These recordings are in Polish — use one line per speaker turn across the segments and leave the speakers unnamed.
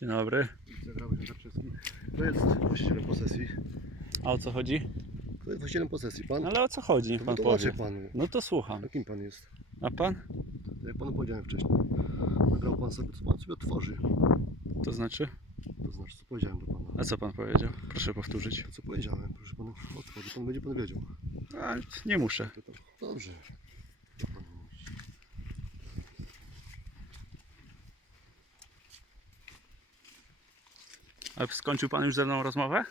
Dzień dobry.
To jest właścicielem posesji.
A o co chodzi?
To jest właścicielem posesji, pan?
Ale o co chodzi, niech pan
Wytłumaczę
powie.
panu.
No to słucham.
A kim pan jest?
A pan?
Jak panu powiedziałem wcześniej. Nagrał pan sobie, co pan sobie otworzy.
To znaczy?
To znaczy, co powiedziałem do pana.
A co pan powiedział? Proszę powtórzyć.
Co powiedziałem, proszę pana, otworzy. Pan będzie pan wiedział.
A, nie muszę.
Dobrze.
Ale skończył pan już ze mną rozmowę?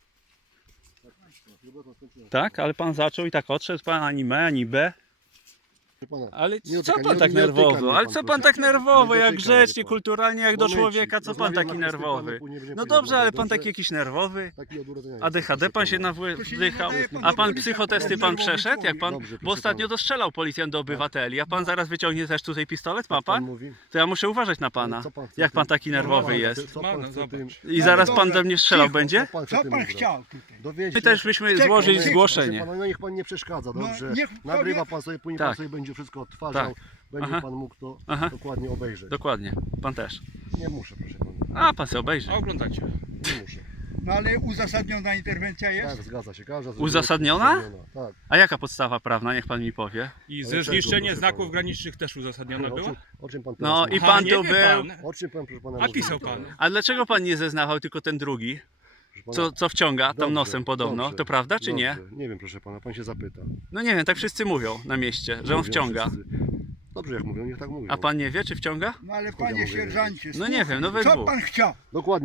Chyba pan skończyłem.
Tak, ale pan zaczął i tak odszedł pan ani me, ani b.
Pana,
Ale
nie
co
dotyka-
pan
nie-
tak
nie dotyka
nerwowo?
mnie
Ale
pan,
co pan
proszę.
tak nerwowo,
Nie
jak
dotyka mnie
grzecznie,
pan.
kulturalnie, jak do
Momencik,
człowieka, co pan
rozmawiamy
taki
na kwestię
nerwowy?
panu, nie będziemy
No
powiedzieć,
dobrze, ale pan
dobrze?
taki jakiś nerwowy.
Taki od urodzenia jest.
ADHD pan się nawdychał, a pan psychotesty pan przeszedł, jak pan,
Dobrze,
bo
proszę
ostatnio
pana.
dostrzelał policjant do obywateli, a pan zaraz wyciągnie też tutaj pistolet, ma
Pan
pan?
mówi?
To ja muszę uważać na pana,
Co pan chce
jak pan
tym-
taki nerwowy
pan
jest.
chce- Co pan chce tym...
I zaraz pan do mnie strzelał będzie?
chce
Co
tym
pan
ugrać?
chciał tutaj?
Dowiedzieć
My
mnie-
też byśmy
Czekaj,
złożyli
czekaj,
zgłoszenie.
Proszę pana, no niech pan nie przeszkadza,
No,
dobrze?
niech
Nagrywa
powie-
pan sobie, później
Tak.
pan sobie będzie wszystko odtwarzał.
Tak.
Będzie
Aha.
pan mógł to
Aha.
dokładnie obejrzeć.
Dokładnie, pan też.
Nie muszę, proszę pana.
A, pan sobie obejrzy.
Oglądacie.
Nie muszę.
No ale uzasadniona interwencja jest?
Tak, zgadza się. Każda z
Uzasadniona?
Tak.
A jaka podstawa prawna, niech pan mi powie?
I
Ale
ze
czego,
zniszczenie
proszę
znaków
pana?
granicznych też uzasadniona
O
była?
czym, o czym pan teraz
No
mówi?
i pan
nie
tu
wie
był.
pan.
O czym pan, proszę pana,
A
mówi?
pisał pan.
A dlaczego pan nie zeznawał, tylko ten drugi?
Proszę pana,
Co wciąga tam
dobrze,
nosem podobno?
dobrze,
To prawda czy nie?
dobrze. Nie wiem, proszę pana, pan się zapyta.
No nie wiem, tak wszyscy mówią na mieście, że on
Mówią
wciąga.
wszyscy. Dobrze, jak mówią, niech tak mówią.
A pan nie wie, czy wciąga?
No ale
Skąd ja
panie
mogę
sierżancie,
No nie wiem, no we
co
dwóch.
pan chciał?
Dokładnie.